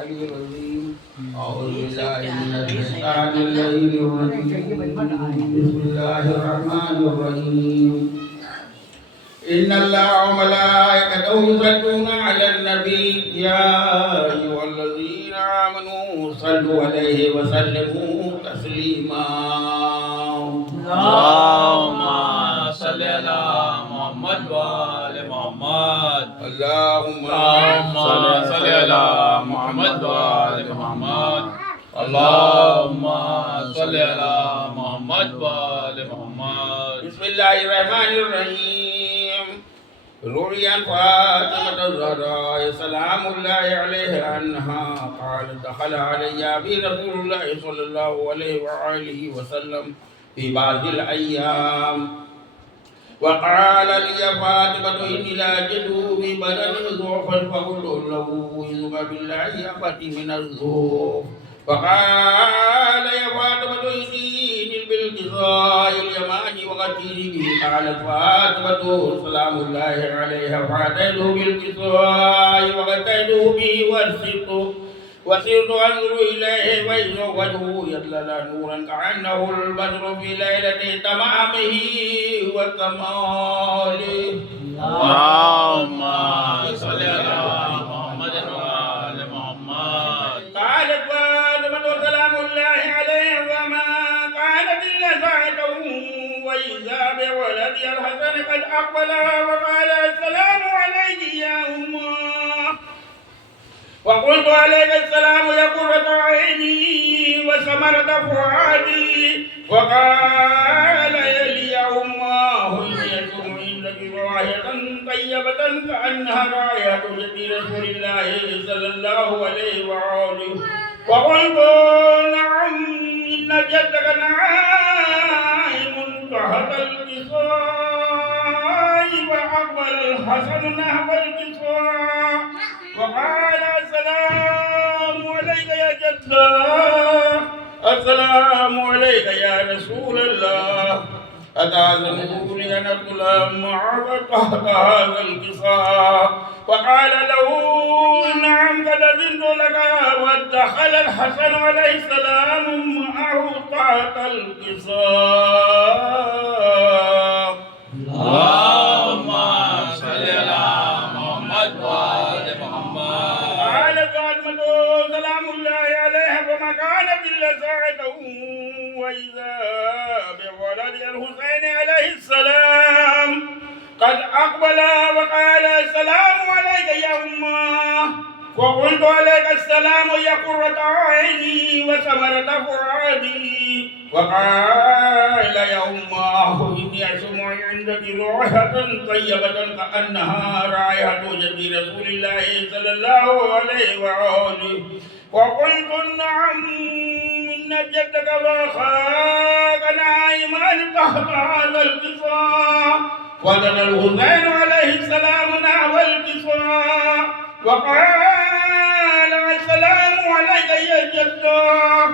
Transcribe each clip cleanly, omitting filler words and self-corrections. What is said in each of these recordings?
أعوذ بالله من الشيطان الرجيم بسم الله الرحمن الرحيم إن الله وملائكته يصلون على النبي يا أيها الذين آمنوا صلوا عليه وسلموا تسليما اللهم صل على محمد وآل محمد اللهم صل على محمد وآل محمد اللهم صل على محمد وآل محمد بسم الله الرحمن الرحيم روي عن فاطمة الزهراء سلام الله عليها أنها قالت دخل علي أبي رسول الله صلى الله عليه وآله وسلم في بعض الأيام وقال لي فاطمة إني لا أجد في بدني ضعفا فقلت له إذ بالله أفتي من الضعف فقال يا فاطمة إني بالقضاء اليماني وغتيني به قالت فاطمة سلام الله عليها فأتيته بالقضاء وغتيته به وسرت أنظر إليه وإذ وجهه يتلألأ نورا كأنه البدر في ليلة تمامه وكماله اللهم صل على محمد وآل محمد قالت فاطمة سلام الله عليه وما كانت إلا ساعته وإذا بولدي الحسن قد أقبل وقال السلام عليك يا أمه وقلت عليك السلام يا قرة عيني وثمرة فؤادي وقال لي يا أماه إني أشم عندك رائحة طيبة كأنها رائحة جد رسول الله صلى الله عليه وآله وقلت نعم إن جدك نعيم تحت الكساء وأقبل الحسن نحو الكساء وقال السلام عليك يا جدة السلام عليك يا رسول الله أتأذن لي أن أدخل معك تحت هذا الكساء وقال له نعم قد أذنت لك ودخل الحسن عليه السلام معه تحت الكساء اللهم صل على محمد وآل محمد قالت فاطمة سلام الله عليها فما كانت إلا ساعته وإذا بولد الحسين عليه السلام قد أقبل وقال السلام عليك يا أمه وقلت عليك السلام يا قرة عيني وثمرة فؤادي وقال يا أمه إني أشم عندك رائحة طيبة كأنها رائحة جد رسول الله صلى الله عليه وآله وقلت نعم إن جدك وأخاك نائمان تحت هذا الكساء ودنا الحسين عليه السلام نحو الكساء وقال السلام عليك يا جدة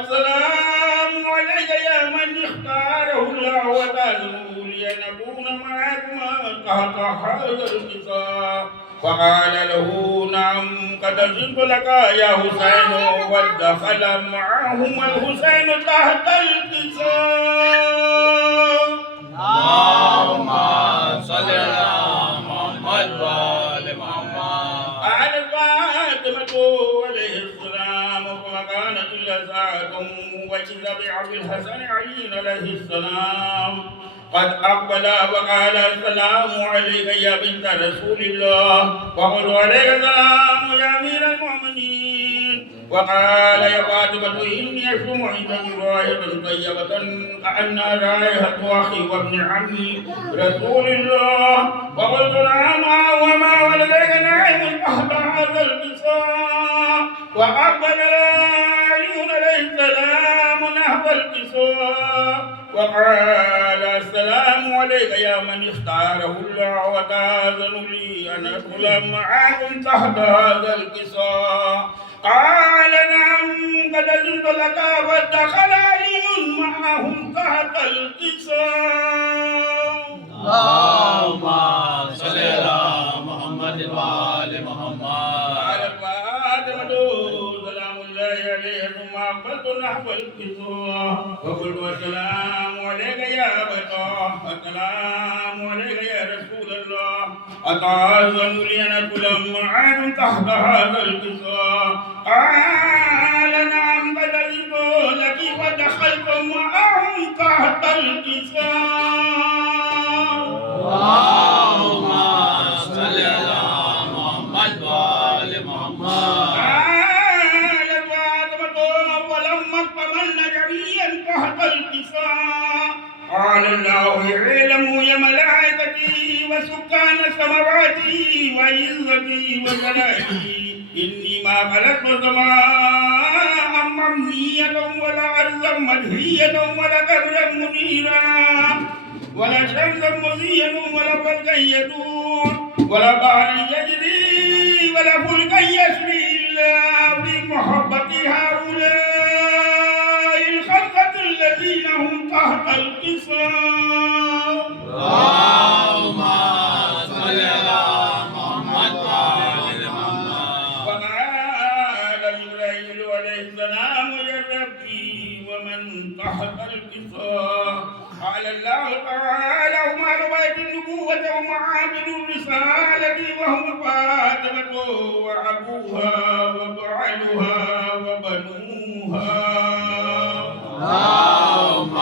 السلام عليك يا من اختاره الله وتأذنه لي أن أكون معكما تحت هذا الكساء فقال له نعم قد أذنت لك يا حسين ودخل معهما الحسين تحت الكساء اللهم صل على محمد وآل محمد قالت فاطمة عليه السلام فما كانت إلا ساعة وإذا بعبد الحسن علي عليه السلام قد أقبل وقال السلام عليك يا بنت رسول الله وقل عليك السلام يا أمير المؤمنين وقال يا فاطمة إني أشم عندك رائحة طيبة كأنها رائحة أخي وابن عمي رسول الله وقلت نعم وما ولديك نائم تحت هذا الكساء وأقبل علي عليه السلام نحو الكساء وقال السلام عليك يا من اختاره الله وتأذن لي أن أدخل معكم تحت هذا الكساء قال نعم قد أذنت لك ودخل علي معهم تحت الكساء اللهم صل على محمد وآل محمد قال فاطمة فنظرت نحو القصا وقلت السلام عليك يا أبتا السلام عليك يا رسول الله أتعاذن لي أن أدخل معاكم تحت هذا القصا قال نعم قد أذنت لك فدخلت معهم تحت القصا. اللهم صل على محمد وآل محمد. قالت فاطمة ولما اكتملنا جميعا تحت القصا قال الله اعلموا يا ملائكتي وسكان سماواتي وعزتي وجلالي إني ما خلقت سماء ممنية ولا أرضا مدهية ولا قبرا منيرا ولا شمسا مزيا ولا فلكا يدور ولا بحرا يجري ولا فلكا يسري إلا في محبة هؤلاء الخلقة الذين هم تحت القصا. اللهم صل على محمد وآل محمد. وقال جبرائيل عليه السلام يا ربي ومن تحت القصا قال الله تعالى هم أهل بيت النبوة ومعابد الرسالة وهم فاطمة وأبوها وبعلها وبنوها. اللهم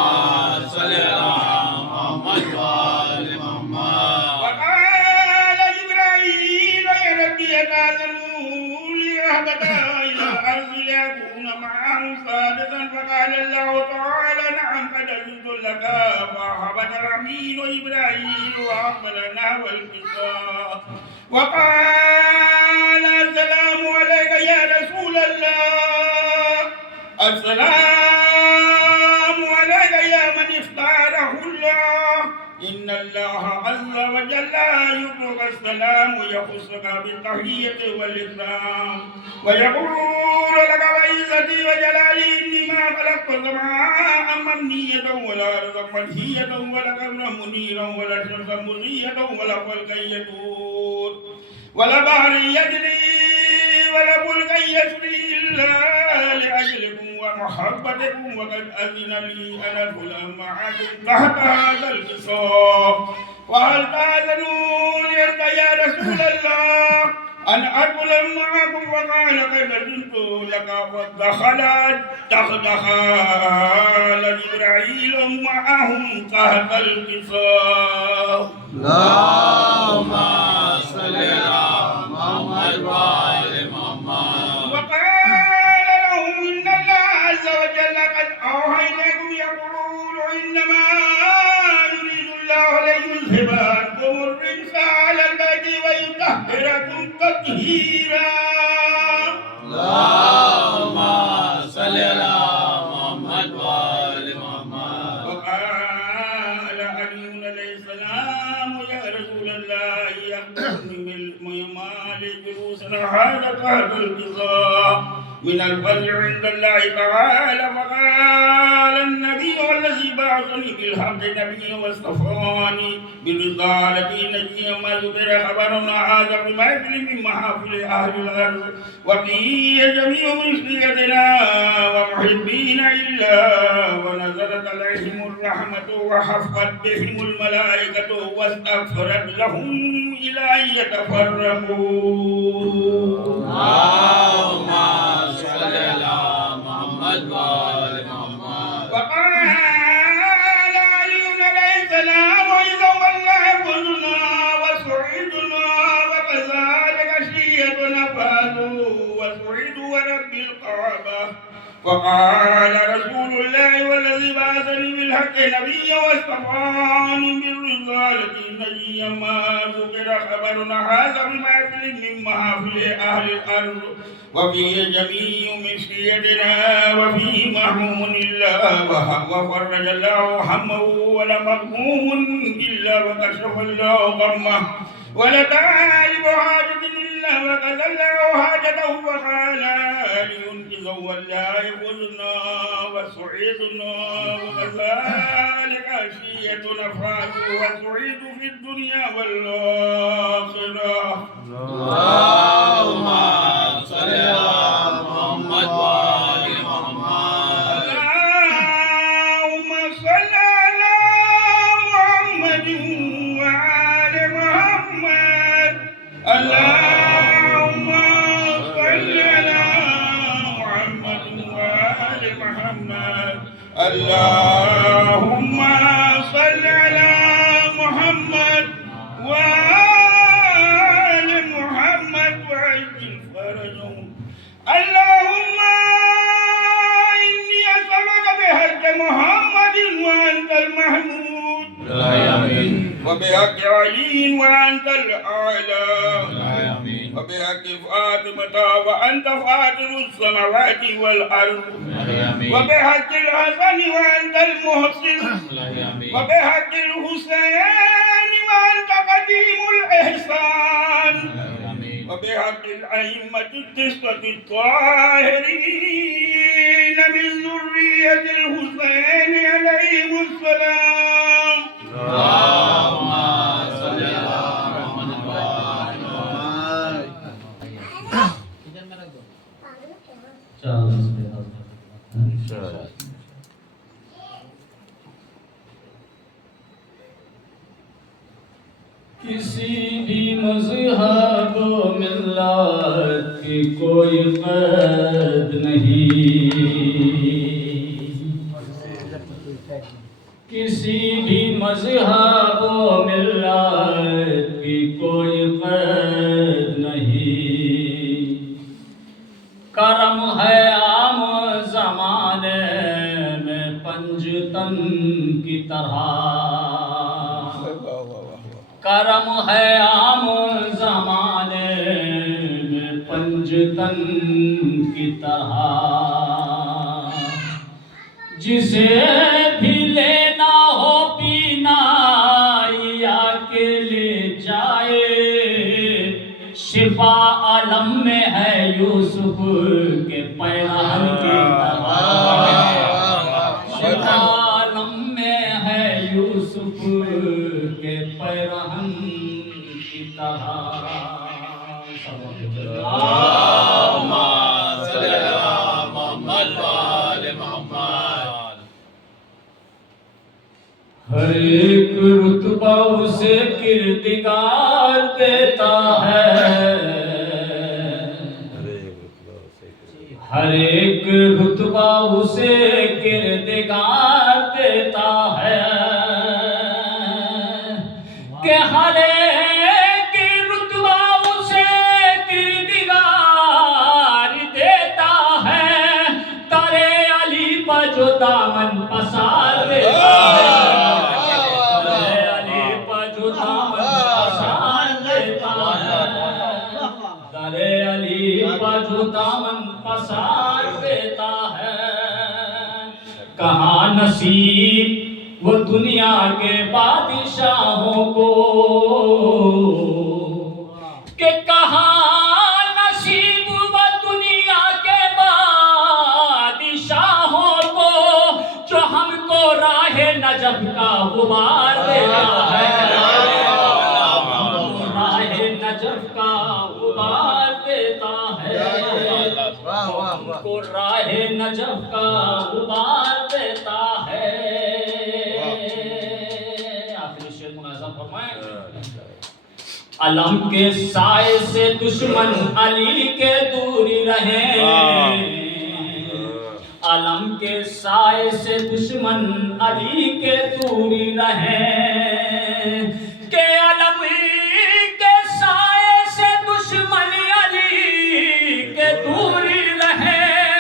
صل على محمد وآل محمد. وقال جبرائيل يا ربي أتأذنوا لي أهبطا إلى الأرض لأكون معهم سادسا فقال الله تعالى نعم قد أذنت لك فهبط الأمين إبراهيم وأقبل نحو القصا وقال السلام عليك يا رسول الله السلام عليك يا من اختاره الله إن الله عز وجل يطلق السلام يخصك بالتحية والإكرام ويقول لك وعزتي وجلالي إني ما خلقت سماء ممنية ولا أرضا مدهية ولا قبرا منيرا ولا شمسا مضية ولا فلكا يدور ولا بحر يجري ولا فلكا يسري إلا لأجلكم ومحبتكم وقد أذن لي أن أدخل معكم تحت هذا القصا وهل تأذنون يا رسول الله أن أدخل معكم وقال قد أذنت لك دخل جبرائيل معهم تحت القصا. اللهم صل على محمد وآل محمد. وقال لهم إن الله عز وجل قد أوحى إليكم يقول إنما يريد الله ليذهب عنكم الرجس على البيت ويطهركم تطهيرا. اللهم صل على محمد وآل محمد. وقال علي عليه السلام يا رسول الله يأخذني بالمال جلوسنا هذا تحت القصا من الفضل عند الله تعالى. وقال النبي والذي بعثني بالحق نبي واصطفاني برسالتي نجيا ما ذكر خبرنا هذا بمثل من محافل أهل الأرض وفيه جميع مشركتنا ومحبين إلا ونزلت عليهم الرحمة وحفت بهم الملائكة واستغفرت لهم إلى أن يتفرقوا. اللهم صل على محمد وآل محمد. وقال علي عليه السلام إذا والله فزنا وسعدنا وكذلك شيئتنا فازوا وسعدوا ورب الكعبة. وقال رسول الله والذي بعثني بالحق نبيا واصطفاني بالرسالة نجيا ما ذكر خبرنا هذا بمثل من محافل أهل الأرض وفيه جميع مشيتنا وفيه محموم إلا وفرج الله همه ولا مغموم إلا وكشف الله غمه ولا طالب حاجة إلا وكذا الله حاجته. وقال لينجز ولا يفوزنا وسعيدنا وكذلك عشيتنا فازوا وسعيد في الدنيا والآخرة. اللهم صل على محمد وآل محمد. اللهم صل على محمد وآل محمد وعجل فرجهم. اللهم إني أسألك بحق محمد وأنت المحمود وبحق علي وأنت الأعلى وبحق فاطمة وأنت فاطر السماوات والأرض وبحق الحسن وأنت المحسن وبحق الحسين وأنت قديم الإحسان وبحق الأئمة التسعة الطاهرين من ذرية الحسين عليهم السلام. اللهم صل على محمد کسی بھی مذہب و ملت کی کوئی قید نہیں، کسی بھی مذہب و ملت کی کوئی قید نہیں، کرم ہے عام زمانے میں پنجتن کی طرح، کرم ہے عام زمانے میں پنجتن کی طرح، جسے بھی لینا ہو پینا یا کے لے جائے، شفا عالم میں ہے یوسف کے پیرہن کی طرح، شفا عالم میں ہے یوسف کے پیرہن کی طرح. اللهم صل على محمد وآل محمد. ہر ایک رتبہ اسے کردگار دیتا ہے، ہر ایک رتبہ اسے کردگار دیتا ہے، کہ ہر ایک رتبہ اسے کردگار دیتا ہے، ترے علی پر جو دامن پسار دیتا ہے، ترے علی پر جو دامن پسار دیتا ہے، ترے علی پر جو دامن پسار دیتا ہے. کہاں نصیب وہ دنیا کے بادشاہوں کو، کہ کہاں نصیب وہ دنیا کے بادشاہوں کو، جو ہم کو راہ نجف کا غبار دیتا ہے، راہ نجف کا غبار دیتا ہے، ہم کو راہ نجف کا غبار دیتا ہے. آخری شعر منظم فرمائیں. علم کے سائے سے دشمن علی کے دوری رہیں، علم کے سائے سے دشمن علی کے دوری رہیں، کہ علم کے سائے سے دشمن علی کے دوری رہیں،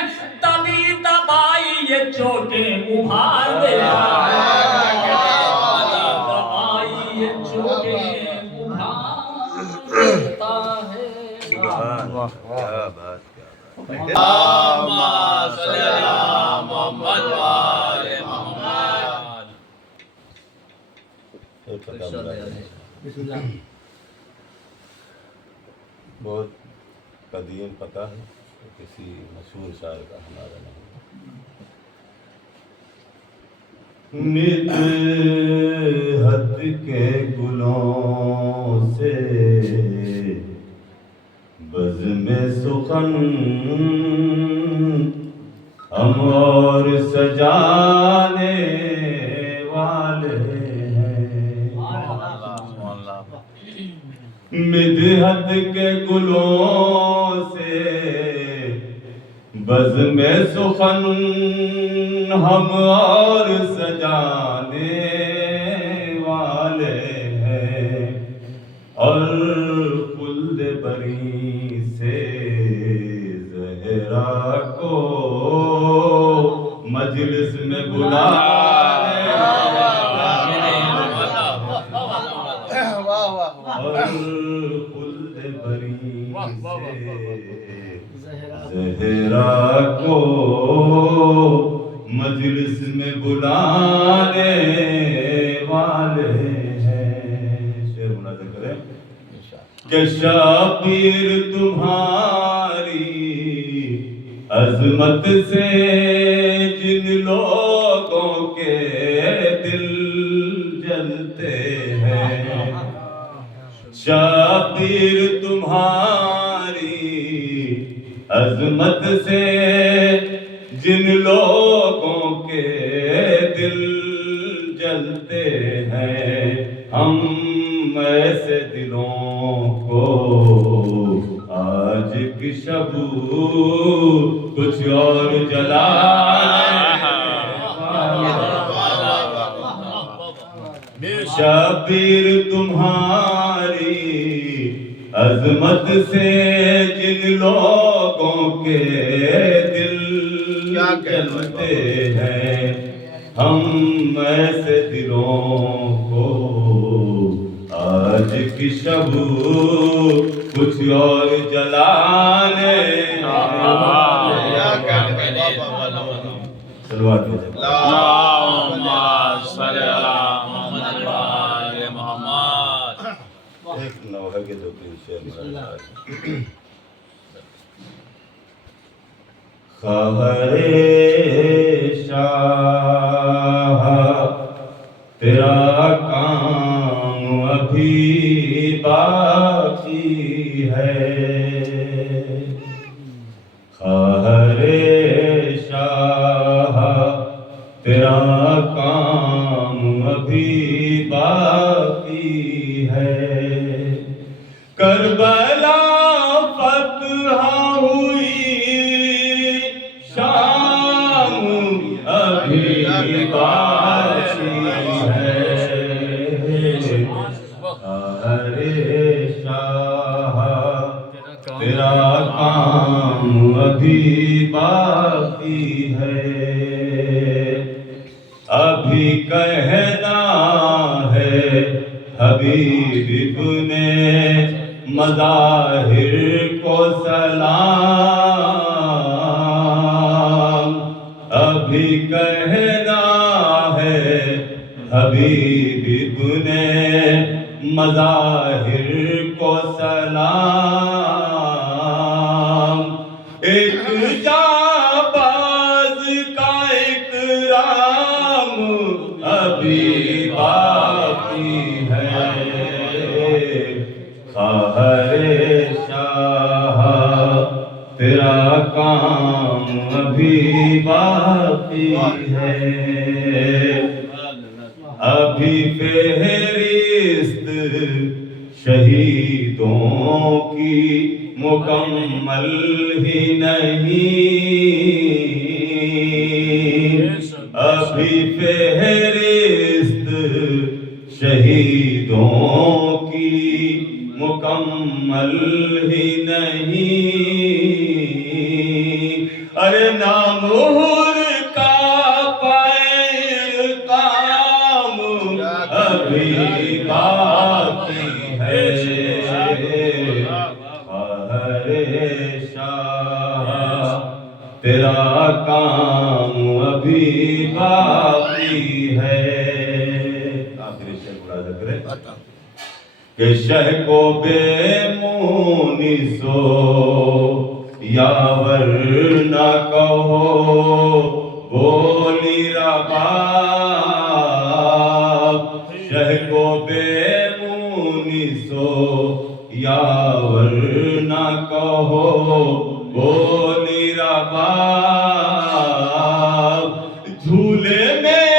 تبھی دبائی یہ چوٹیں ابھار دیتا ہے، دبائی یہ چوٹیں ابھار دیتا ہے. اللهم صل على محمد وآل محمد. بہت قدیم پتہ ہے، کسی مشہور شاعر کا ہمارا نام. مدحت کے گلوں سے بزم سخن ہم اور سجانے والے ہیں، مدحت کے گلوں سے بز میں سخن ہم اور سجانے والے ہیں، اور خلد بری سے زہرا کو مجلس میں بلانے اور خلد بری سے زہرا کو مجلس میں بلانے والے ہیں۔ شعر مناظر کریں کہ شبیر تمہاری عظمت سے جن لوگوں کے دل جلتے ہیں، شبیر تمہاری عظمت سے جن لوگوں کے دل جلتے ہیں، ہم ایسے دلوں کو آج کی شب کچھ اور شبیر تمہاری عظمت سے جن لوگوں کے دل جلتے ہیں، ہم ایسے دلوں کو آج کی شب کچھ اور جلانے سلوات اللہم صلی علی محمد و آل محمد۔ ایک نوحہ کے دو تین شعر خواہر شاہ تیرا کام ابھی باقی ہے، خواہر شاہ تیرا کام ابھی باقی ہے، کربلا فتح ہوئی شام ابھی باقی ہے، ارے شاہ تیرا کام ابھی باقی ہے، ابھی کہنا ہے حبیب نے مظاہر کو سلام، ابھی کہنا ہے حبیب نے مظاہر کو سلام، ایک جانباز کا اکرام ابھی باقی ہے، خواہر شاہ تیرا کام ابھی باقی ہے، ابھی فہرست شہیدوں کی مکمل ہی نہیں، ابھی فہرست شہیدوں کی مکمل ہی نہیں، ارے نامور کا پیر کام ابھی باقی ہے، خواہر شاہ تیرا کام ابھی باقی ہے۔ آخری شعر ملاحظہ کریں کہ شہ کو بے مونسو یاور نہ کہو بولی رباب، شہ کو بے مونسو یاور نہ کہو بولی رباب، جھولے میں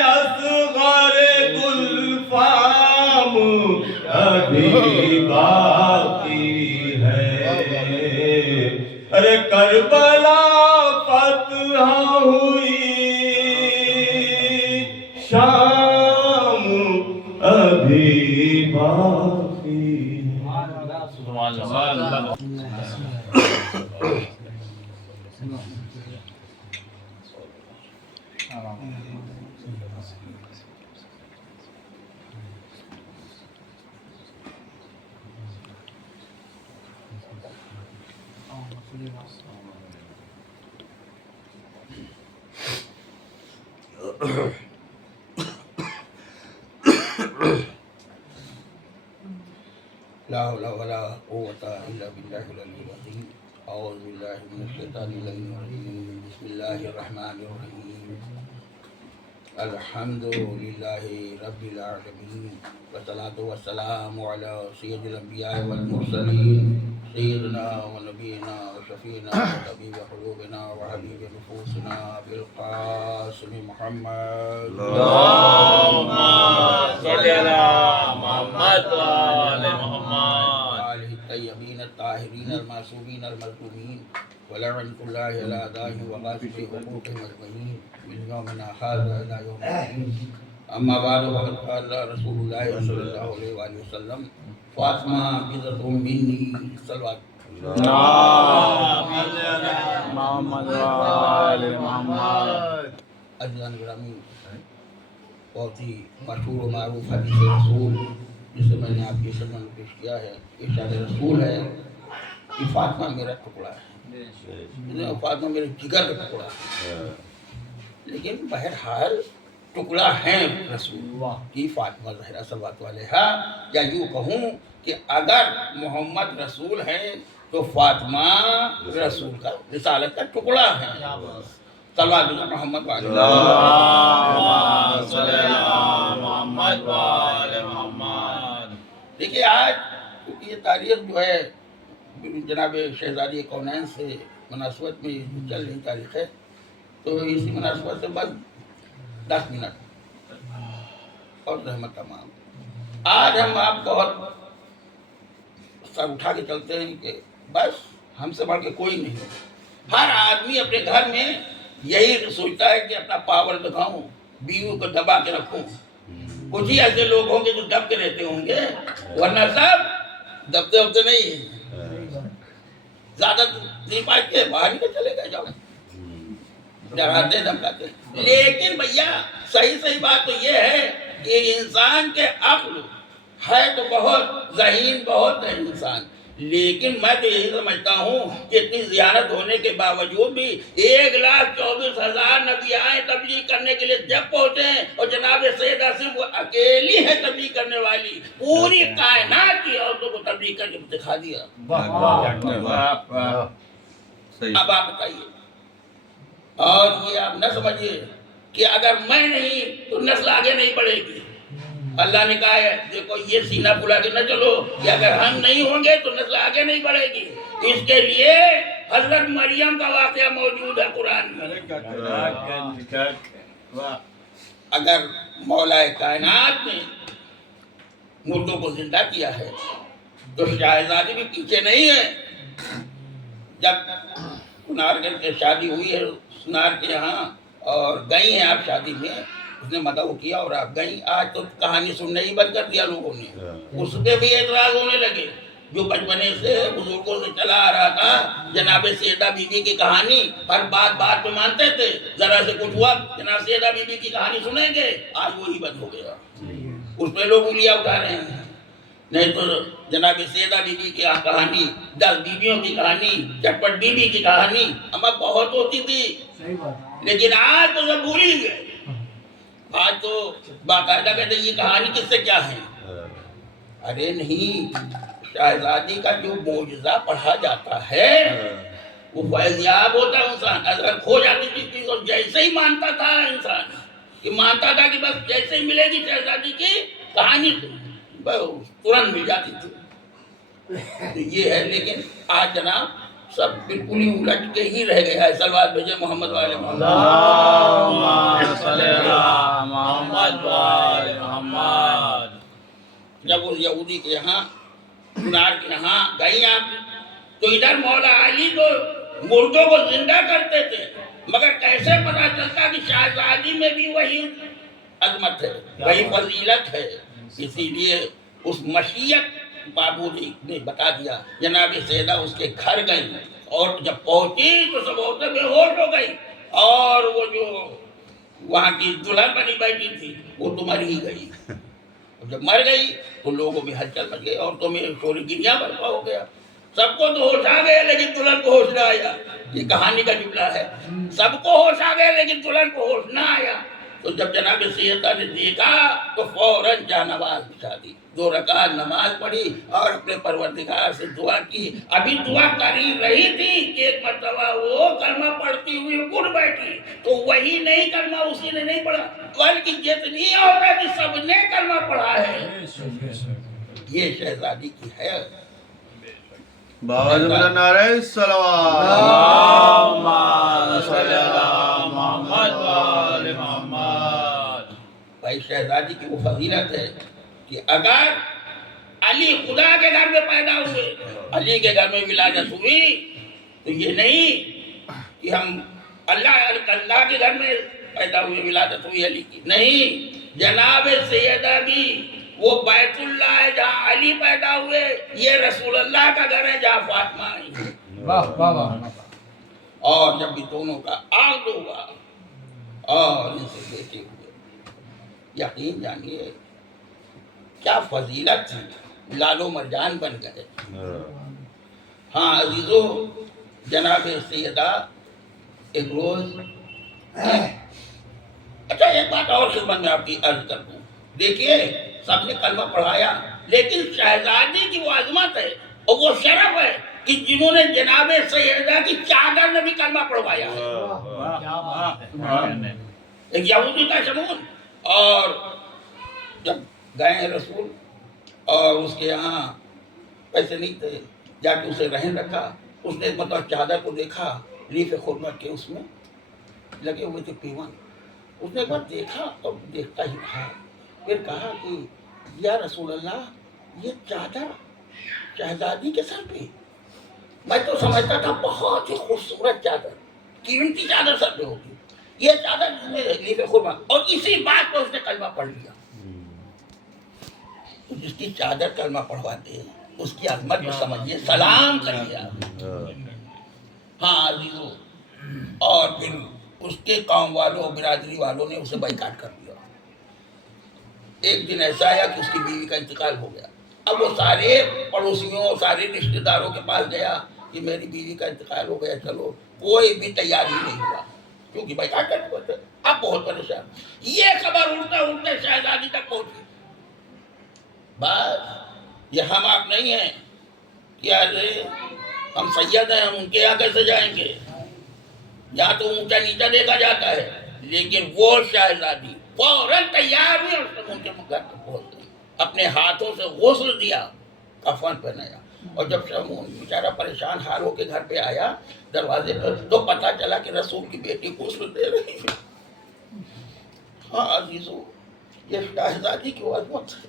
اصغر گلفام ابھی باقی ہے، ارے کربلا فتح ہوئی شام ابھی باقی سبحان اللہ. لا حول ولا قوة إلا بالله العلي العظيم. أعوذ بالله من الشيطان الرجيم. بسم الله الرحمن الرحيم. الحمد لله رب العالمين والصلاة والسلام على سيد الأنبياء والمرسلين سيدنا ونبينا وشفينا وطبيب قلوبنا وحبيب نفوسنا بالقاسم محمد. اللهم صل على محمد وآل محمد. آله الطيبين الطاهرين المعصومين المظلومين ولعنة الله على أعدائه وغاصب حقوقهم أجمعين من يومنا هذا إلى يوم الدين. أما بعد فقد قال رسول الله صلى الله عليه وآله وسلم فاطمة بضعة مني صلوات. اللهم صل على محمد وآل محمد. عزیزان گرامی، بہت ہی مشہور و معروف حدیث رسول جسے میں نے آپ کی خدمت میں پیش کیا ہے، ارشاد رسول ہے کہ فاطمہ میرا ٹکڑا ہے، فاطمہ میرے جگر کا ٹکڑا ہے. لیکن بہرحال ٹکڑا ہے رسول کی فاطمہ زہرا صلوات علیہا. یا یوں کہوں کہ اگر محمد رسول ہیں تو فاطمہ رسول کا رسالت کا ٹکڑا ہے. صلوات محمد وعلی اللهم صل على محمد وآل محمد. دیکھیے آج کیونکہ یہ تاریخ جو ہے جناب شہزادی کونین سے مناسبت میں چل رہی تاریخ ہے، تو اسی مناسبت سے بس 10 منٹ اور رحمت تمام. آج ہم آپ بہت سر اٹھا کے چلتے ہیں کہ بس ہم سے بڑھ کے کوئی نہیں. ہر آدمی اپنے گھر میں یہی سوچتا ہے کہ اپنا پاور دکھاؤں، بیوی کو دبا کے رکھوں. کچھ ہی ایسے لوگ ہوں گے جو دب کے رہتے ہوں گے، ورنہ سب دبتے ہوتے نہیں ہیں. زیادہ نہیں پائی کے باہر نکل چلے گئے، جاؤ ڈراتے دھمکاتے. لیکن بھیا صحیح بات تو یہ ہے کہ انسان کے عقل ہے تو بہت ذہین بہت ہے انسان، لیکن میں تو یہی سمجھتا ہوں کہ اتنی زیارت ہونے کے باوجود بھی 1,24,000 نبی آئے تبلیغ کرنے کے لیے جب پہنچے ہیں، اور جناب سیدہ صرف وہ اکیلی ہے تبلیغ کرنے والی، پوری کائنات کی عورتوں کو تبلیغ کر کے دکھا دیا. اب آپ بتائیے، اور یہ آپ نہ سمجھیے کہ اگر میں نہیں تو نسل آگے نہیں بڑھے گی. اللہ نے کہا ہے دیکھو یہ سینہ پھلا کے نہ چلو کہ اگر ہم نہیں ہوں گے تو نسل آگے نہیں بڑھے گی. اس کے لیے حضرت مریم کا واقعہ موجود ہے قرآن میں. اگر مولا کائنات نے مردوں کو زندہ کیا ہے تو شہزادی بھی پیچھے نہیں ہے. جب سنار کے شادی ہوئی ہے سنار کے یہاں اور گئی ہیں آپ شادی میں، اس نے مدعو کیا اور آپ گئیں. آج تو کہانی سننا ہی بند کر دیا لوگوں نے. اس پہ بھی اعتراض ہونے لگے جو بچپنے سے بزرگوں سے چلا آ رہا تھا. جناب سیدہ بی بی کی کہانی ہر بات پہ مانتے تھے، ذرا سے کچھ ہوا جناب سیدہ بی بی کی کہانی سنیں گے، آج وہی بند ہو گیا. اس پہ لوگ انگلیاں اٹھا رہے ہیں. نہیں تو جناب سیدہ بی بی کی کہانی، 10 بیویوں کی کہانی، چٹپٹ بی بی کی کہانی ہمیں بہت ہوتی تھی، لیکن آج تو سب بھول ہی گئے. آج تو باقاعدہ کہتے ہیں یہ کہانی کس سے کیا ہے. ارے نہیں، شہزادی کا جو معجزہ پڑھا جاتا ہے وہ فیضیاب ہوتا ہے. انسان اگر کھو جاتی تھی چیز اور جیسے ہی مانتا تھا انسان کہ مانتا تھا کہ بس جیسے ہی ملے گی شہزادی کی کہانی ترنت مل جاتی تھی. یہ ہے. لیکن آج جناب سب بالکل ہی الٹ کے ہی رہ گئے ہیں. صلوات بھیجے محمد والے محمد. اللهم صل على محمد وآل محمد. جب اس یہودی کے یہاں سنار کے یہاں گئی آپ تو ادھر مولا علی کو مردوں کو زندہ کرتے تھے، مگر کیسے پتا چلتا کہ شہزادی میں بھی وہی عظمت ہے، وہی فضیلت ہے؟ اسی لیے اس مشیت بابو نے بتا دیا۔ جناب سیدہ اس کے گھر گئی اور جب پہنچی تو سب عورتیں بے ہوش ہو گئی، اور وہ جو وہاں کی دلہن بنی بیٹھی تھی وہ تو مر ہی گئی۔ جب مر گئی تو لوگوں میں ہلچل مچ گئی، عورتوں میں شور گریاں برپا ہو گیا۔ سب کو تو ہوش آ گیا لیکن دلہن کو ہوش نہ آیا۔ یہ کہانی کا جملہ ہے، سب کو ہوش آ گیا لیکن دلہن کو ہوش نہ آیا۔ تو جب جناب سیدہ نے دیکھا تو فوراً جانماز بچھا دی، 2 رکعت نماز پڑھی اور اپنے پروردگار سے دعا کی۔ ابھی دعا کر ہی رہی تھی کہ ایک مرتبہ وہ کلمہ پڑھتی ہوئی اٹھ بیٹھی، تو وہی نہیں کلمہ اسی نے نہیں پڑھا بلکہ جتنی عورتیں تھی سب نے کلمہ پڑھا ہے۔ یہ شہزادی کی ہے۔ بابا جملہ نعرہ الصلوات اللہم صلی علی محمد و آل محمد۔ بھائی شہزادی کی وہ فضیلت ہے کہ اگر علی خدا کے گھر میں پیدا ہوئے، علی کے گھر میں ولادت ہوئی، تو یہ نہیں کہ ہم اللہ کے گھر میں پیدا ہوئے ولادت ہوئی علی کی، نہیں، جناب سیدہ بھی وہ بیت اللہ ہے جہاں علی پیدا ہوئے، یہ رسول اللہ کا گھر ہے جہاں فاطمہ آئی ہے۔ واہ واہ واہ۔ اور جب بھی دونوں کا عقد ہوا اور ان سے بیٹے ہوئے، یقین جانیے کیا فضیلت تھی، لال و مرجان بن گئے۔ ہاں عزیزو، جناب سیدہ ایک روز، اچھا ایک بات اور خدمت میں آپ کی عرض کر دوں، دیکھیے سب نے کلمہ پڑھایا لیکن شہزادی کی وہ عظمت ہے اور وہ شرف ہے کہ جنہوں نے جناب سیدہ کی چادر میں بھی کلمہ پڑھوایا ہے۔ ایک یہودی کا شمون، اور جب گئے رسول اور اس کے یہاں پیسے نہیں تھے، جا کے اسے رہن رکھا، اس نے مطلب چادر کو دیکھا، لیف خرما کے اس میں لگے ہوئے تھے پیون، اس نے ایک بار دیکھا اور دیکھتا ہی رہا، پھر کہا کہ یا رسول اللہ یہ چادر شہزادی کے سر پہ، میں تو سمجھتا تھا بہت ہی خوبصورت چادر، قیمتی چادر سر پہ ہوگی، یہ چادر جس میں لیف خرما، اور اسی بات پر اس نے کلمہ پڑھ لیا۔ جس کی چادر کلمہ پڑھواتے ہیں اس کی عظمت کو سمجھیے، سلام کریے۔ ہاں عزیزو، اور پھر اس کے قوم والوں برادری والوں نے اسے بائیکاٹ کر دیا۔ ایک دن ایسا آیا کہ اس کی بیوی کا انتقال ہو گیا، اب وہ سارے پڑوسیوں سارے رشتہ داروں کے پاس گیا کہ میری بیوی کا انتقال ہو گیا، چلو، کوئی بھی تیار ہی نہیں ہوا کیونکہ بائیکاٹ کر دیا تھا۔ اب بہت پریشان، یہ خبر اڑتے اڑتے شہزادی تک پہنچی۔ بس یہ ہم آپ نہیں ہیں کہ ارے ہم سید ہیں، ہم ان کے یہاں کیسے جائیں گے، یہاں تو اونچا نیچا دیکھا جاتا ہے، لیکن وہ شہزادی فوراً تیار ہوئی اور ان کے گھر پہ پہنچ گئی، اپنے ہاتھوں سے غسل دیا، کفن پہنایا، اور جب شمون بیچارہ پریشان حال ہو کے گھر پہ آیا دروازے پر، تو پتہ چلا کہ رسول کی بیٹی غسل دے رہی ہے۔ ہاں عزیزو، یہ شہزادی کی عظمت ہے،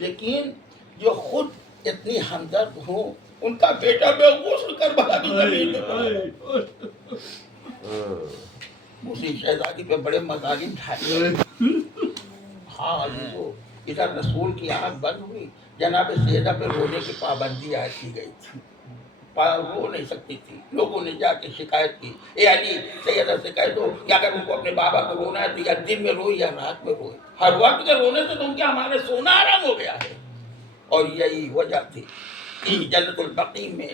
لیکن جو خود اتنی ہمدرد ہوں، ان کا بیٹا بے غسل کر بلا کی زمین میں پڑا، اسی شہزادی پہ بڑے مظالم ڈھائے۔ ہاں عزیزو، ادھر رسول کی آنکھ بند ہوئی، جناب سیدہ پہ رونے کی پابندی عائد کی گئی تھی، رو نہیں سکتی تھی، لوگوں نے جا کے شکایت کی، اے علی سیدہ سے کہہ دو کہ اگر ان کو اپنے بابا کو رونا ہے تو یا دن میں روئے یا رات میں روئے، ہر وقت کے رونے سے تو ان کے ہمارے سونا حرام ہو گیا ہے۔ اور یہی وجہ تھی کہ جنت البقیع میں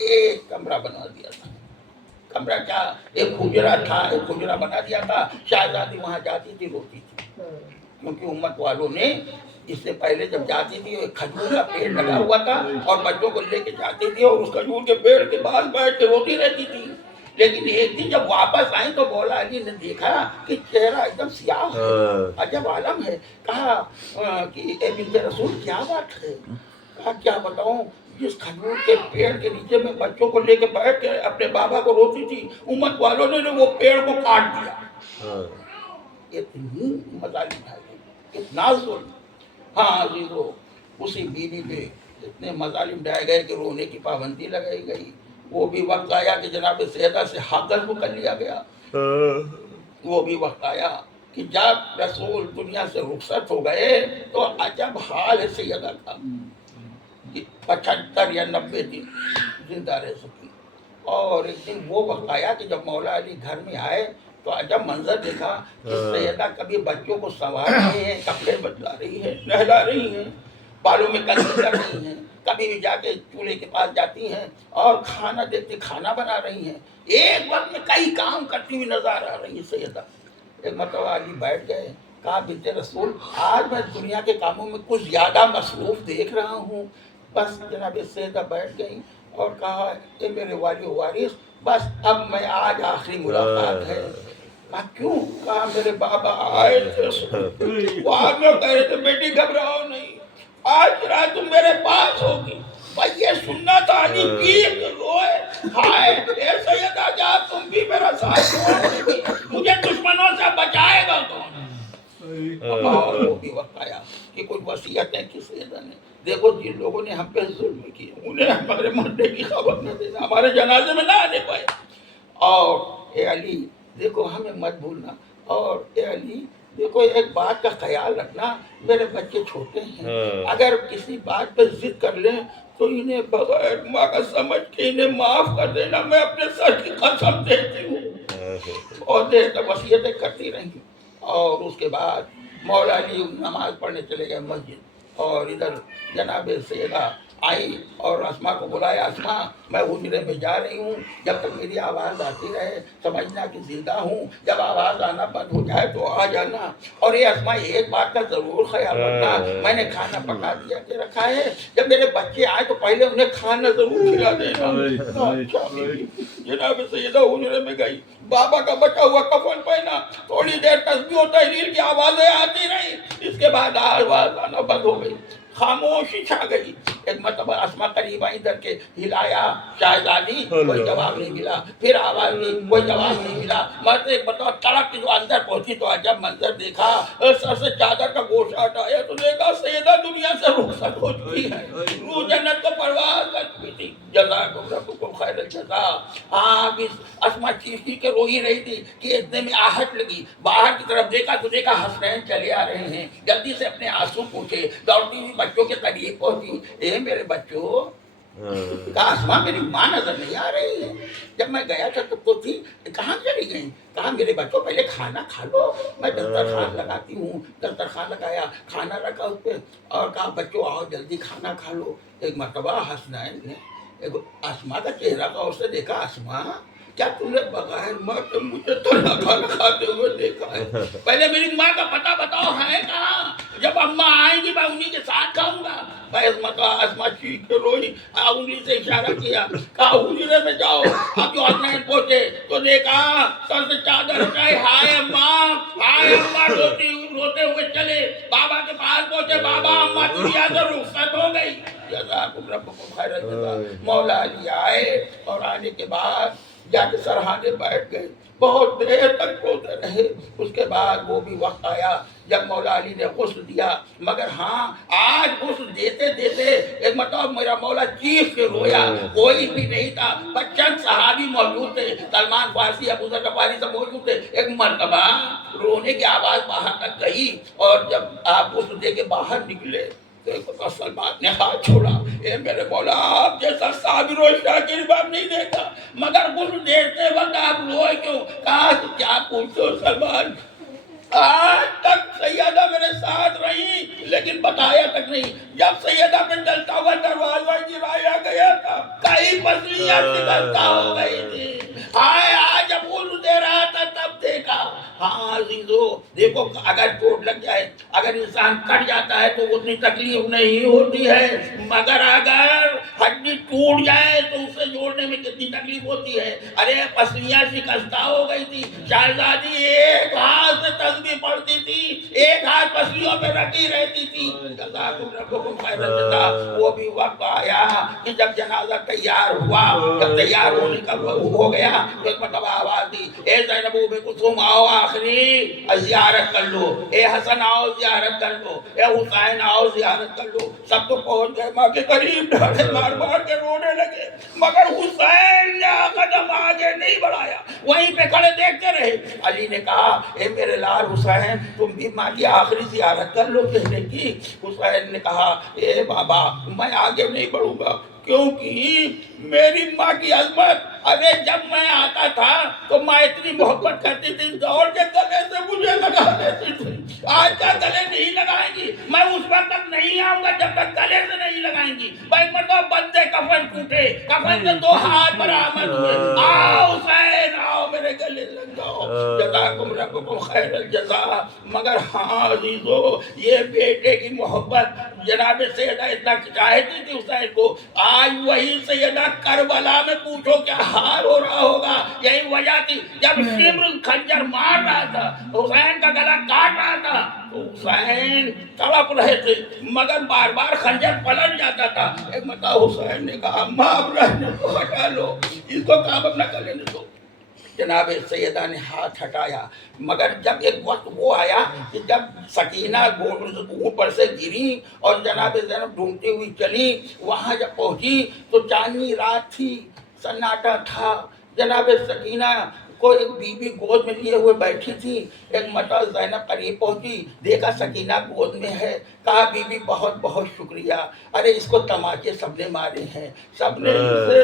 ایک کمرہ بنا دیا تھا، کمرہ کیا، ایک حجرہ تھا، ایک حجرہ بنا دیا تھا، شہزادی وہاں جاتی تھی، روتی تھی، کیونکہ امت والوں نے اس سے پہلے جب جاتی تھی ایک کھجور کا پیڑ لگا ہوا تھا اور بچوں کو لے کے جاتی تھی اور اس کھجور کے پیڑ کے پاس بیٹھ کے روتی رہتی تھی، لیکن ایک دن جب واپس آئیں تو مولا علی نے دیکھا کہ چہرہ ایک دم سیاہ ہے، عجب عالم ہے، کہا کہ اے بنت رسول کیا بات ہے، کہا کیا بتاؤں، جس کھجور کے پیڑ کے نیچے میں بچوں کو لے کے بیٹھ کے اپنے بابا کو روتی تھی، امت والوں نے وہ پیڑ کو کاٹ دیا، اتنی مظالم ہے، اتنا ظلم۔ ہاں عزیزو، اسی بیوی پہ اتنے مظالم ڈھائے گئے کہ رونے کی پابندی لگائی گئی، وہ بھی وقت آیا کہ جناب سیدہ سے حاضر کو کر لیا گیا. وہ بھی وقت آیا کہ جب رسول دنیا سے رخصت ہو گئے تو عجب حال ہے سیدہ کا کہ 75 یا 90 دن زندہ رہ سکی. اور ایک دن وہ وقت آیا کہ جب مولا علی گھر میں آئے تو عجب منظر دیکھا کہ سیدہ کبھی بچوں کو سنوار رہی ہیں, کپڑے بدلا رہی ہیں, نہلا رہی ہیں, بالوں میں کنگھی کر رہی ہیں, کبھی بھی جا کے چولہے کے پاس جاتی ہیں اور کھانا دیکھتی کھانا بنا رہی ہیں. ایک وقت میں کئی کام کرتی ہوئی نظر آ رہی ہیں سیدہ. ایک مرتبہ علی بیٹھ گئے, کہا بنت رسول آج میں دنیا کے کاموں میں کچھ زیادہ مصروف دیکھ رہا ہوں. بس جناب سیدہ بیٹھ گئی اور کہا اے میرے والی وارث بس اب میں آج آخری ملاقات ہے. کہا کیوں؟ کہا میرے بابا آئے تھے, وہ آج میں کہہ رہے تھے بیٹی گھبراؤ نہیں, آج رات تم میرے پاس ہوگی. بھائی یہ سننا تھا علی کی روئے ہائے اے سیدہ جا تم بھی میرا ساتھ چھوڑ, مجھے دشمنوں سے بچائے گا کون؟ اور وہ بھی وقت آیا کہ کوئی وصیتیں کی سیدہ نے, دیکھو جن لوگوں نے ہم پہ ظلم کیے انہیں ہمارے مرنے کی خبر نہ دینا, ہمارے جنازے میں نہ آنے پائے. اور اے علی دیکھو ہمیں مت بھولنا, اور اے علی دیکھو ایک بات کا خیال رکھنا, میرے بچے چھوٹے ہیں, اگر کسی بات پہ ضد کر لیں تو انہیں بغیر ماں کا سمجھ کے انہیں معاف کر دینا, میں اپنے سر کی قسم دیتی ہوں. اور دیر تک وصیتیں کرتی رہی. اور اس کے بعد مولا علی نماز پڑھنے چلے گئے مسجد, اور ادھر جناب سیدہ آئی اور اسما کو بلایا, اسما میں حجرے میں جا رہی ہوں, جب تک میری آواز آتی رہے سمجھنا کہ زندہ ہوں, جب آواز آنا بند ہو جائے تو آ جانا. اور یہ اسما ایک بات کا ضرور خیال رکھنا, میں نے کھانا پکا دیا کہ رکھا ہے, جب میرے بچے آئے تو پہلے انہیں کھانا ضرور کھلا دینا. جناب سیدہ حجرے میں گئی, بابا کا بچا ہوا کفن پہنا, تھوڑی دیر تسبیح و تحلیل کی آوازیں آتی رہی, اس کے بعد آواز آنا بند ہو گئی, خاموشی چھا گئی. ایک مرتبہ اسما قریب آئی, در کے ہلایا, شہزادی, کوئی جواب نہیں ملا. پھر آواز دی, کوئی جواب نہیں ملا. مرد ایک مرتبہ تڑپ کے جو اندر پہنچی تو عجب منظر دیکھا, سر سے چادر کا گوشہ ہٹایا تو دیکھا سیدہ دنیا سے رخصت ہو چکی ہے, روح جنت کو پرواز کر چکی تھی. جزاکم ربکم خیر الجزا. آپ اس اسما چیخی کے رو ہی رہی تھی کہ اتنے میں آہٹ لگی, باہر کی طرف دیکھا تو دیکھا حسنین چلے آ رہے ہیں. جلدی سے اپنے آنسو پوچھے, دوڑتی ہوئی بچوں کے قریب پہنچی, اے میرے بچوں, کہا اسما میری ماں نظر نہیں آ رہی ہے, جب میں گیا تھا تب تو تھی, کہاں چلی گئی؟ کہا میرے بچوں پہلے کھانا کھا لو, میں دسترخوان لگاتی ہوں. دسترخوان لگایا, کھانا رکھا اس پہ, اور کہا بچوں آؤ جلدی کھانا کھا لو. ایک مرتبہ حسنین نے اسما کا چہرہ غور سے دیکھا, اسما کیا تم نے بغیر ماں کے مجھے تھوڑا کھانا کھاتے ہوئے دیکھا ہے؟ پہلے میری ماں کا پتہ بتاؤ ہے کہاں, جب اماں آئیں گی میں انہی کے ساتھ کھاؤں گا. اسما چیخ کے روئی, انگلی سے اشارہ کیا, کہا حجرے میں جاؤ. اب جو حسنین پہنچے تو دیکھا سر سے چادر ہٹائی, ہائے اماں, ہائے اماں, روتے ہوئے چلے, بابا کے پاس پہنچے, بابا اماں دنیا سے رخصت ہو گئی. جزاکم ربکم خیر الجزا. مولا علی آئے, اور آنے کے بعد جا کے سرہانے بیٹھ گئے, بہت دیر تک روتے رہے. اس کے بعد وہ بھی وقت آیا جب مولا علی نے غسل دیا, مگر ہاں آج غسل دیتے دیتے ایک مرتبہ میرا مولا چیخ کے رویا. کوئی بھی نہیں تھا, بس چند صحابی موجود تھے, سلمان فارسی, ابو ذر غفاری سب موجود تھے. ایک مرتبہ رونے کی آواز باہر تک گئی, اور جب آپ غسل دے کے باہر نکلے تو سلمان نے ہاتھ چھوڑا, اے میرے مولا آپ جیسا صابر و شاکر باپ نہیں دیکھا, مگر غسل دیتے وقت آپ روئے کیوں؟ کہا تو کیا پوچھو سلمان, آج تک سیدہ میرے ساتھ رہی لیکن بتایا تک نہیں. جب سیدہ پہ جلتا ہوا دروازہ گرایا گیا تھا, کئی پسلیاں شکستہ ہو گئی تھی. ہائے آج جب غسل دے رہا تھا تب دیکھا. ہاں عزیزو دیکھو, اگر چوٹ لگ جائے, اگر انسان کٹ جاتا ہے تو اتنی تکلیف نہیں ہوتی ہے, مگر اگر ہڈی ٹوٹ جائے تو اسے جوڑنے میں کتنی تکلیف ہوتی ہے. ارے پسلیاں شکستہ ہو گئی تھی. شہزادی ایک ہاتھ سے تسبیح پڑھتی تھی, ایک ہاتھ پسلیوں پہ رکھی رہتی تھی. جزاکم ربکم خیر الجزا. وہ بھی وقت آیا کہ جب جنازہ تیار ہوا, جب تیار ہونے کا ہو گیا تو ایک مرتبہ آواز دی, اے زینب ام کلثوم آؤ آخری زیارت کر لو, اے حسن آؤ زیارت کر لو, اے حسین آؤ زیارت کر لو. سب تو پہنچ گئے, ماں کے قریب ڈھاڑے مار مار کے رونے لگے, مگر حسین نے قدم آگے نہیں بڑھایا, وہیں پہ کھڑے دیکھتے رہے. علی نے کہا اے میرے لال حسین تم بھی ماں کی آخری زیارت کر لو چہرے کی. حسین نے کہا اے بابا میں آگے نہیں بڑھوں گا, کیونکہ میری ماں کی عظمت, ارے جب میں آتا تھا تو ماں اتنی محبت کرتی تھی, دوڑ کے گلے سے مجھے لگا دیتی تھی. آج کا گلے نہیں لگائیں گی, میں اس وقت تک نہیں آؤں گا جب تک گلے سے نہیں لگائیں گی. بھائی مطلب بندے کفن ٹوٹے, کفن سے 2 ہاتھ برآمد ہوئے, آؤ حسین آؤ میرے گلے لگ جاؤ. جزاکم ربکم خیر الجزا. مگر ہاں عزیزو, یہ بیٹے کی محبت جناب سیدہ اتنا چاہتی تھی حسین کو. آج وہی سیدہ کربلا میں پوچھو کیا حال ہو رہا ہوگا. یہی وجہ تھی جب شمر خنجر مار رہا تھا, حسین کا گلا کاٹ رہا تھا, تو حسین تڑپ رہے تھے مگر بار بار خنجر پلٹ جاتا تھا. ایک مرتبہ حسین نے کہا معاف رہنے کو, ہٹا لو, اس کو کام نہ کرنے دو. جناب سیدہ نے ہاتھ ہٹایا, مگر جب ایک وقت وہ آیا کہ جب سکینہ اوپر سے گری اور جناب زینب ڈھونڈتی ہوئی چلی, وہاں جب پہنچی تو چاندنی رات تھی, سناٹا تھا. جناب سکینہ کو ایک بی بی گود میں لیے ہوئے بیٹھی تھی. ایک مرتبہ زینب قریب پہنچی, دیکھا سکینہ گود میں ہے, کہا بی بی بہت بہت شکریہ, ارے اس کو تماچے سب نے مارے ہیں, سب نے اسے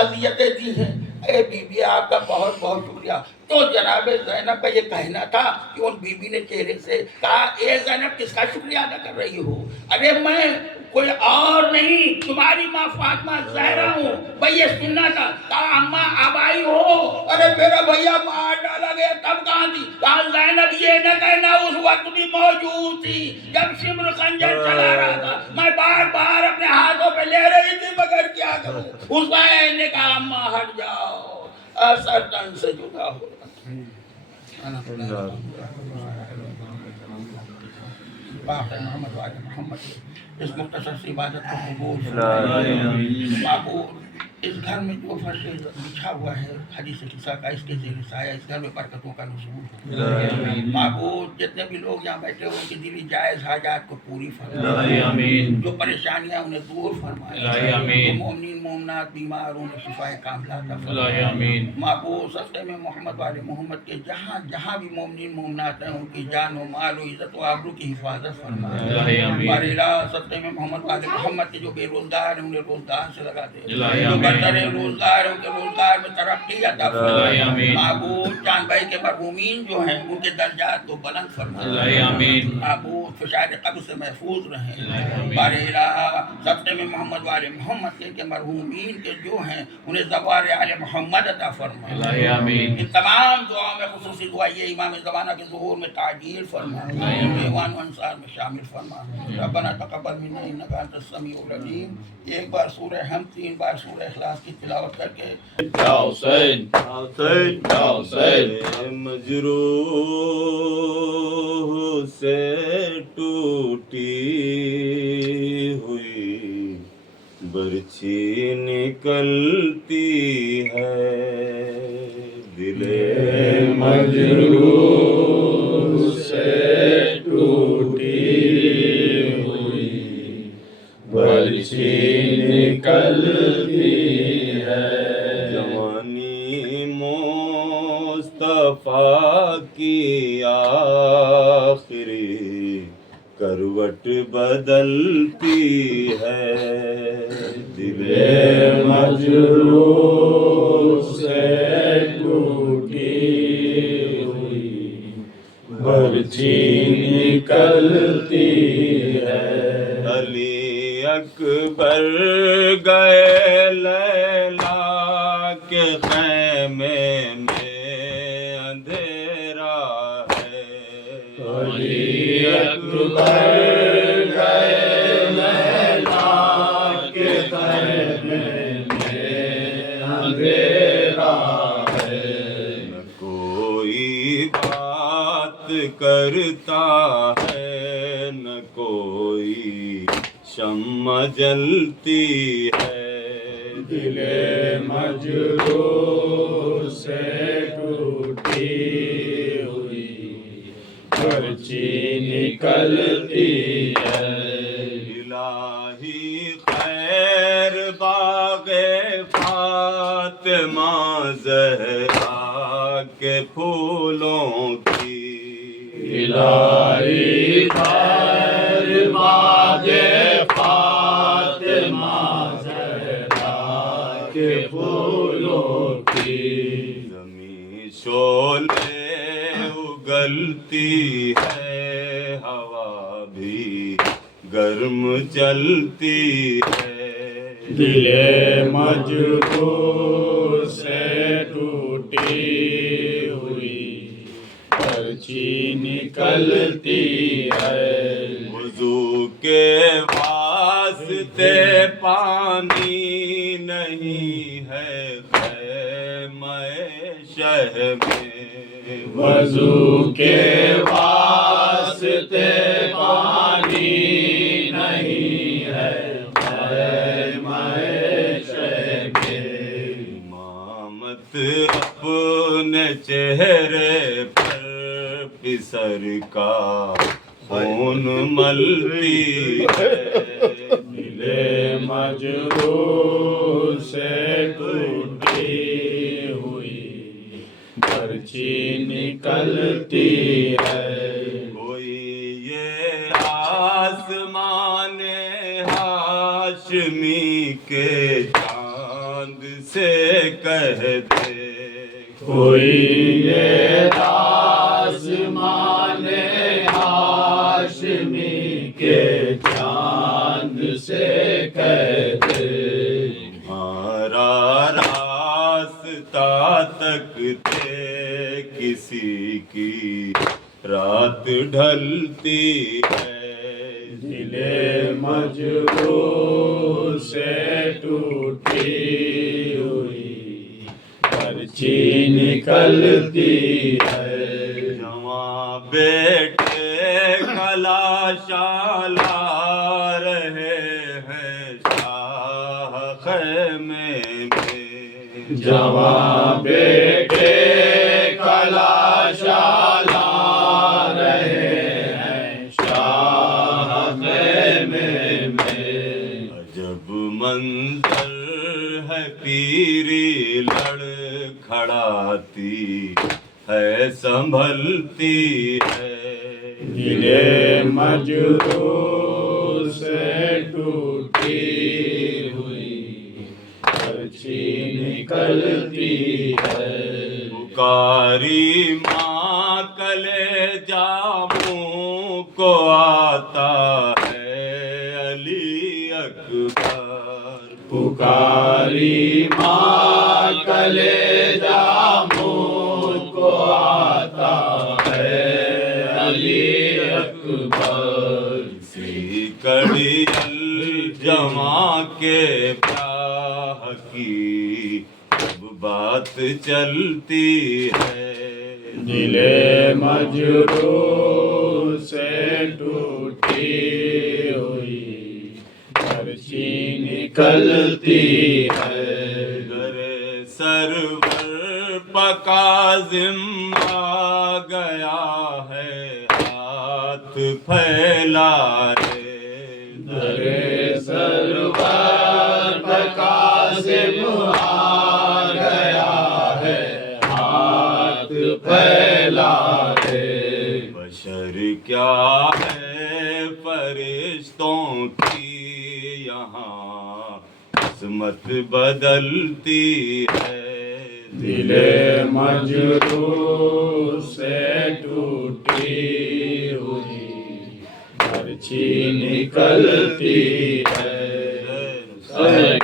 اذیتیں دی ہیں, اے بی بی آپ کا بہت بہت شکریہ. تو جناب زینب کا یہ کہنا تھا کہ ان بی بی نے چہرے سے کہا اے زینب کس کا شکریہ ادا کر رہی ہو, ارے میں کوئی اور نہیں تمہاری ماں فاطمہ زہرا ہوں. بھئی یہ سننا تھا. کہا اماں اب آئی ہو, ارے میرا بھیا مار ڈالا گیا تب کہاں تھی. کہا زینب یہ نہ کہنا اس وقت بھی موجود تھی جب شمر خنجر چلا رہا تھا, میں بار بار اپنے ہاتھوں پہ لے رہی تھی مگر کیا کروں. حسین نے کہا اماں ہٹ جاؤ, اثر تن سے جدا ہو. محمد وعلی محمد اس مختصر سی عبادت کو قبول فرمائے. معبود اس گھر میں جو فرش بچھا ہوا ہے حدیث قصہ کا, اس کے زیر سایہ اس گھر میں برکتوں کا نزول ہو. معبود جتنے بھی لوگ یہاں بیٹھے ہوئے ان کی دلی جائز حاجات کو پوری فرمائے, جو پریشانیاں انہیں دور فرمائے, جو مومنین مومنات بیمار انہیں شفا کاملہ عطا فرمائے. معبود صدقے میں محمد والے محمد کے جہاں جہاں بھی مومنین مومنات ہیں ان کی جان و مال و عزت و آبرو کی حفاظت فرمائے. ہمارے الہ صدقے میں محمد والے محمد کے جو بے روزگار ہیں انہیں روزگار سے لگا دے, جو برتر روزگار ان کے روزگار میں ترقی عطا فرمائے. معبود چاند بھائی کے مرحومین جو ہیں ان کے درجات کو بلند فرمائے. معبود فشار قبر سے محفوظ رہیں. بارے الہ صدقے میں محمد والے محمد کے مرحومین کے جو ہیں انہیں زوار آل محمد عطا فرمائے. ان تمام دعاؤں میں خصوصی دعا یہ امام زمانہ کے ظہور میں تعجیل فرمائے, ایوان و انصار میں شامل فرمائے. ربنا تقبل منا انک انت السمیع العلیم. ایک بار سورہ حمد, 3 بار سورہ اخلاص کی تلاوت کر کے یا حسین یا حسین. مجروح سے ٹوٹی ہوئی برچھی نکلتی ہے, دل مجروح سے ٹوٹی ہوئی برچھی نکلتی ہے. جوانی مصطفیٰ کی آخری کروٹ بدلتی ہے, دل مجروح سے ٹوٹی ہوئی برچھی نکلتی ہے. علی اکبر گئے لیلا کے خیمے میں اندھیرا ہے. علی اکبر گئے لیلا کے خیمے میں اندھیرا کرتا ہے نہ کوئی شمع جلتی ہے، دل مجروح سے ٹوٹی ہوئی پرچی نکلتی ہے۔ الہی خیر باغ فاطمہ زہرا کے پھولوں کی، الہی خیر باغ فاطمہ زہرا کے پھولوں کی، زمین شعلے اگلتی ہے، ہوا بھی گرم چلتی ہے، دل مجروح سے ٹوٹی ہوئی پرچی نکلتی ہے۔ وضو کے واسطے پانی نہیں ہے خیمہ شہ میں، وضو کے واسطے پانی نہیں ہے خیمہ شہ میں، امامت اپنے چہرے پر پسر کا خون ملتی ہے، دل مجروح سے ٹوٹی ہوئی پرچی نکلتی ہے۔ کوئی یہ آسمان ہاشمی کے چاند سے کہہ دے، کوئی یہ آسمان ہاشمی کے چاند سے کہہ دے، تمہارا راستہ تکتے کسی کی رات ڈھلتی ہے، دل مجروح سے ٹوٹی ہوئی پرچی نکلتی ہے۔ جواں بیٹے کلاشا لا رہے ہیں شاہ خیمے میں، جواں بیٹے کلاشا لا رہے ہیں شاہ خیمے میں، عجب منظر ہے پیری لڑ کھڑاتی ہے سنبھلتی ہے، دل مجروح سے ٹوٹی ہوئی پرچی نکلتی ہے۔ پکاری ماں کلے جاموں کو آتا ہے علی اکبر، پکاری ماں کلیجہ مجھ کو آتا ہے علی اکبر، اسی کڑی الجماں کے براہ کی جب بات چلتی ہے، دل مجروح سے ٹوٹی ہوئی پرچی نکلتی ہے۔ گر سرور پکازم آ گیا ہے ہاتھ پھیلا رے، در سرور پر قاسم آ گیا ہے ہاتھ پھیلا رے، بشر کیا ہے فرشتوں کی یہاں قسمت بدلتی ہے، دل مجروح سے ٹوٹی ہوئی پرچی نکلتی ہے۔